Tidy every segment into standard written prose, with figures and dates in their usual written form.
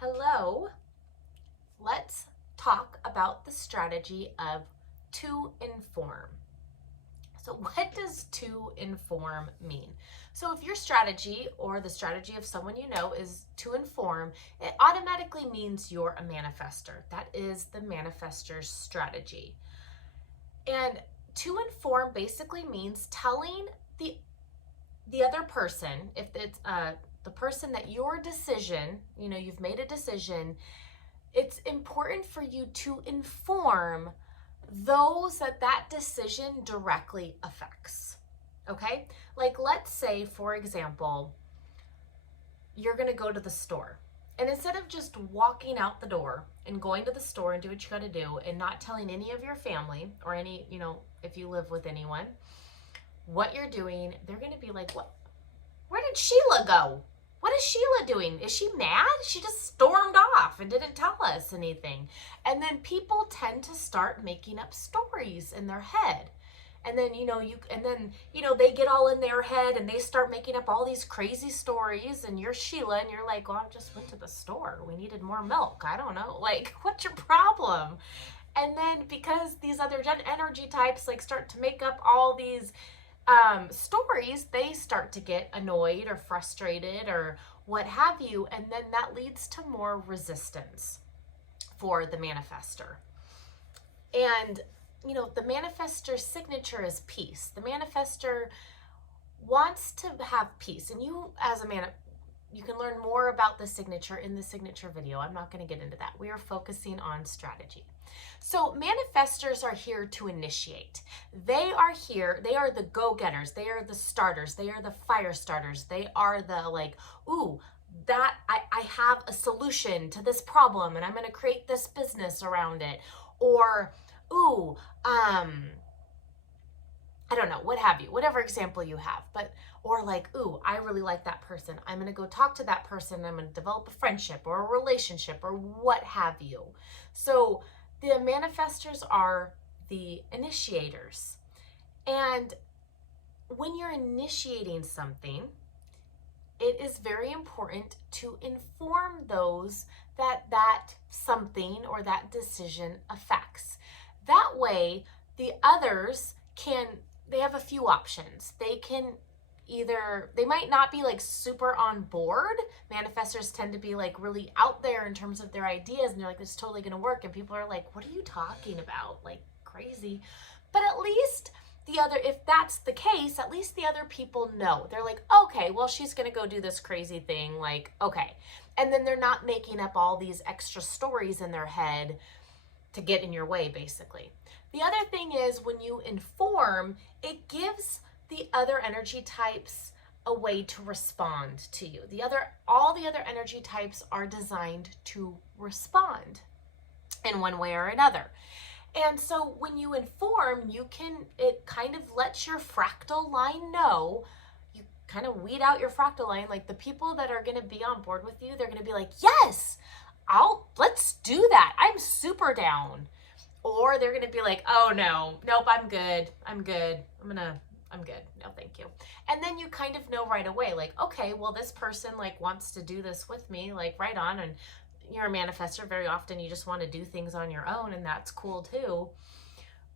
Hello, let's talk about the strategy of to inform. So, what does to inform mean? So, if your strategy or the strategy of someone you know is to inform, it automatically means you're a manifestor. That is the manifestor's strategy. And to inform basically means telling the other person, if it's the person that your decision, you've made a decision, it's important for you to inform those that decision directly affects. Okay? Like, let's say, for example, you're going to go to the store. And instead of just walking out the door and going to the store and do what you got to do and not telling any of your family or any, if you live with anyone, what you're doing, they're going to be like, what? Where did Sheila go? What is Sheila doing? Is she mad? She just stormed off and didn't tell us anything. And then people tend to start making up stories in their head. And then, they get all in their head and they start making up all these crazy stories. And you're Sheila and you're like, well, I just went to the store. We needed more milk. I don't know. Like, what's your problem? And then because these other energy types start to make up all these stories, they start to get annoyed or frustrated or what have you, and then that leads to more resistance for the manifestor. And the manifestor's signature is peace. The manifestor wants to have peace, and you as a you can learn more about the signature in the signature video. I'm not going to get into that. We are focusing on strategy. So manifestors are here to initiate. They are here. They are the go-getters. They are the starters. They are the fire starters. They are the that I have a solution to this problem and I'm going to create this business around it. Or, I don't know, what have you, whatever example you have, or I really like that person. I'm going to go talk to that person. I'm going to develop a friendship or a relationship or what have you. So the manifestors are the initiators. And when you're initiating something, it is very important to inform those that something or that decision affects. That way, the others they have a few options. They might not be super on board. Manifestors tend to be really out there in terms of their ideas, and they're like, this is totally going to work. And people are like, what are you talking about? Like, crazy. But at least if that's the case, at least the other people know. They're like, okay, well, she's going to go do this crazy thing. Like, okay. And then they're not making up all these extra stories in their head to get in your way, basically. The other thing is when you inform, it gives the other energy types a way to respond to you. All the other energy types are designed to respond in one way or another. And so when you inform, it kind of lets your fractal line know. You kind of weed out your fractal line. Like the people that are going to be on board with you, they're going to be like, yes, let's do that. I'm super down. Or they're going to be like, oh no, nope, I'm good. I'm good. I'm good. No, thank you. And then you kind of know right away, like, okay, well, this person wants to do this with me, right on. And you're a manifestor. Very often you just want to do things on your own, and that's cool too.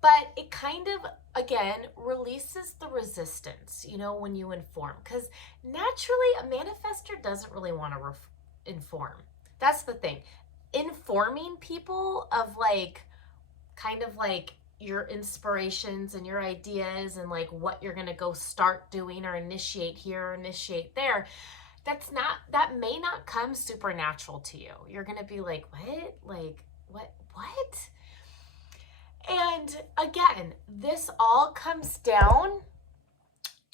But it kind of, again, releases the resistance, when you inform. Because naturally, a manifestor doesn't really want to inform. That's the thing. Informing people of your inspirations and your ideas and what you're going to go start doing or initiate here or initiate there, that may not come supernatural to you. You're going to be like, what? And again, this all comes down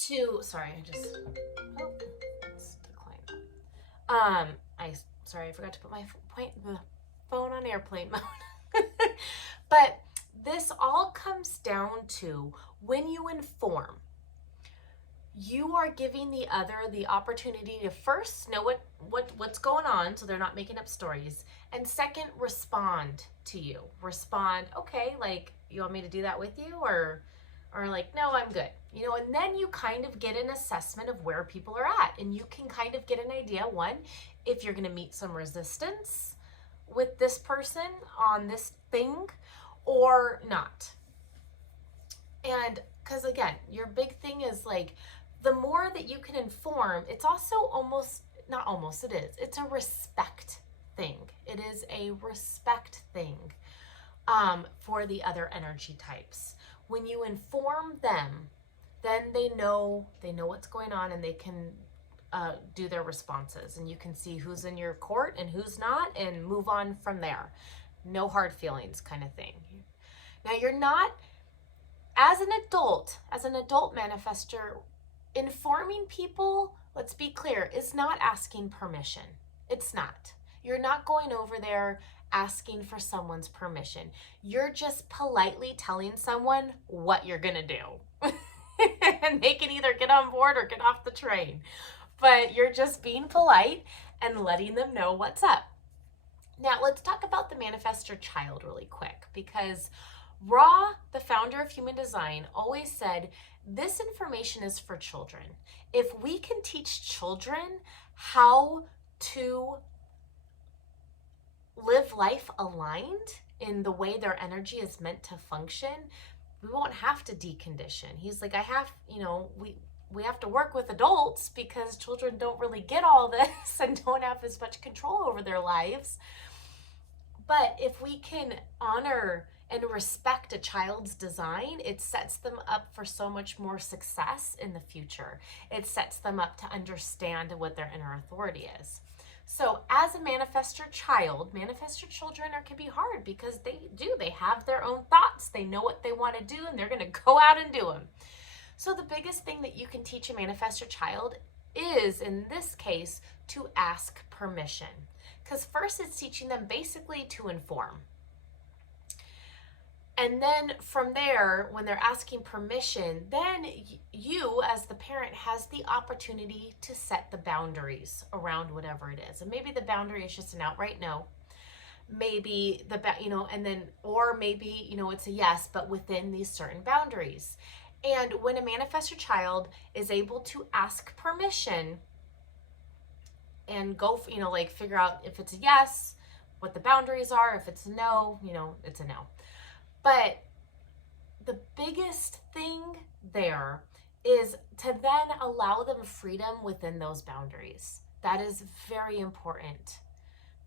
to, let's decline that. I forgot to put my phone on airplane mode. But this all comes down to when you inform, you are giving the other the opportunity to first know what's going on, so they're not making up stories, and second, respond to you. Respond, okay, you want me to do that with you, or no, I'm good. And then you kind of get an assessment of where people are at, and you can kind of get an idea. One, if you're going to meet some resistance with this person on this thing or not. And because again, your big thing is like, the more that you can inform, it's also almost, not almost, it is, it's a respect thing. It is a respect thing for the other energy types. When you inform them, then they know what's going on, and they can do their responses, and you can see who's in your court and who's not, and move on from there. No hard feelings kind of thing. Now, you're not, as an adult manifestor, informing people, let's be clear, is not asking permission. It's not. You're not going over there asking for someone's permission. You're just politely telling someone what you're gonna do. And they can either get on board or get off the train. But you're just being polite and letting them know what's up. Now, let's talk about the manifestor child really quick, because Ra, the founder of human design, always said, this information is for children. If we can teach children how to live life aligned in the way their energy is meant to function, we won't have to decondition. He's like, we have to work with adults because children don't really get all this and don't have as much control over their lives. But if we can honor and respect a child's design, it sets them up for so much more success in the future. It sets them up to understand what their inner authority is. So as a manifestor child, manifestor children can be hard because they have their own thoughts. They know what they want to do, and they're going to go out and do them. So the biggest thing that you can teach a manifestor child is, in this case, to ask permission. Because first it's teaching them basically to inform. And then from there, when they're asking permission, then you as the parent has the opportunity to set the boundaries around whatever it is. And maybe the boundary is just an outright no. Maybe or maybe, it's a yes, but within these certain boundaries. And when a manifestor child is able to ask permission and go, figure out if it's a yes, what the boundaries are. If it's a no, it's a no. But the biggest thing there is to then allow them freedom within those boundaries. That is very important,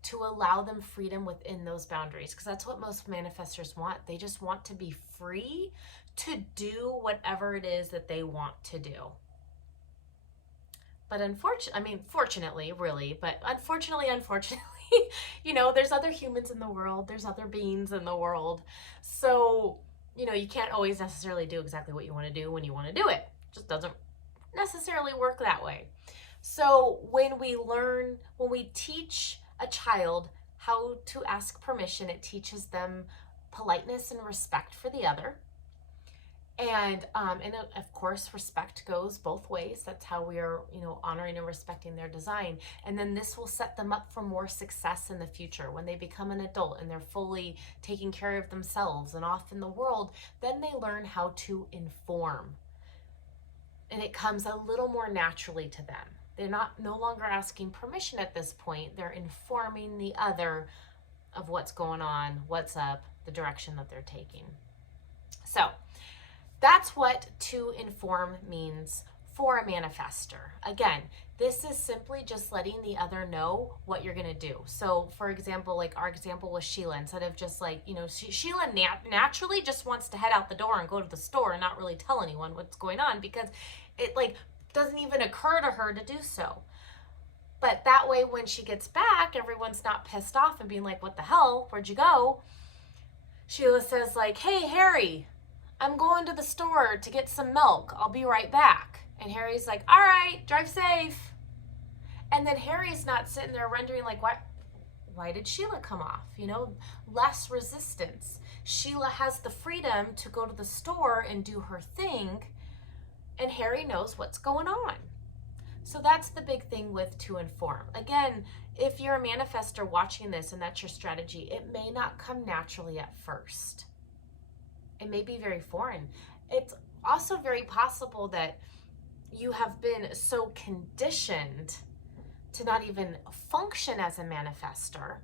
to allow them freedom within those boundaries, because that's what most manifestors want. They just want to be free to do whatever it is that they want to do. But fortunately, there's other humans in the world, there's other beings in the world. So, you can't always necessarily do exactly what you want to do when you want to do it. It just doesn't necessarily work that way. So when we teach a child how to ask permission, it teaches them politeness and respect for the other. And of course, respect goes both ways. That's how we are, honoring and respecting their design. And then this will set them up for more success in the future. When they become an adult and they're fully taking care of themselves and off in the world, then they learn how to inform. And it comes a little more naturally to them. They're no longer asking permission at this point. They're informing the other of what's going on, what's up, the direction that they're taking. So that's what to inform means for a manifestor. Again, this is simply just letting the other know what you're going to do. So for example, like our example with Sheila, instead of just Sheila naturally just wants to head out the door and go to the store and not really tell anyone what's going on, because it doesn't even occur to her to do so. But that way, when she gets back, everyone's not pissed off and being like, what the hell, where'd you go? Sheila says hey, Harry, I'm going to the store to get some milk. I'll be right back. And Harry's like, all right, drive safe. And then Harry's not sitting there wondering why did Sheila come off? Less resistance. Sheila has the freedom to go to the store and do her thing, and Harry knows what's going on. So that's the big thing with to inform. Again, if you're a manifestor watching this and that's your strategy, it may not come naturally at first. It may be very foreign. It's also very possible that you have been so conditioned to not even function as a manifestor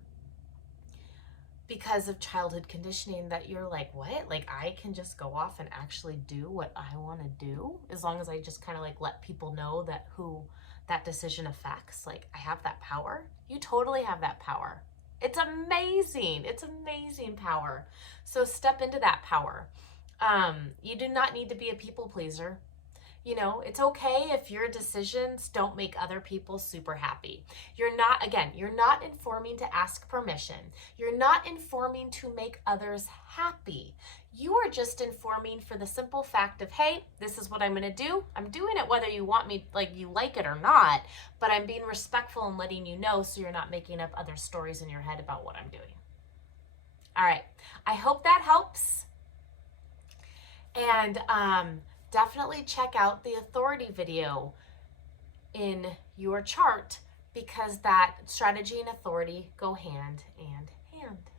because of childhood conditioning, that you're like, what? Like, I can just go off and actually do what I want to do as long as I just kind of like let people know that who that decision affects. Like, I have that power. You totally have that power. It's amazing. It's amazing power. So step into that power. You do not need to be a people pleaser. You know, it's okay if your decisions don't make other people super happy. You're not informing to ask permission. You're not informing to make others happy. You are just informing for the simple fact of, hey, this is what I'm going to do. I'm doing it whether you want me, like you like it or not, but I'm being respectful and letting you know so you're not making up other stories in your head about what I'm doing. All right. I hope that helps. And definitely check out the authority video in your chart, because that strategy and authority go hand in hand.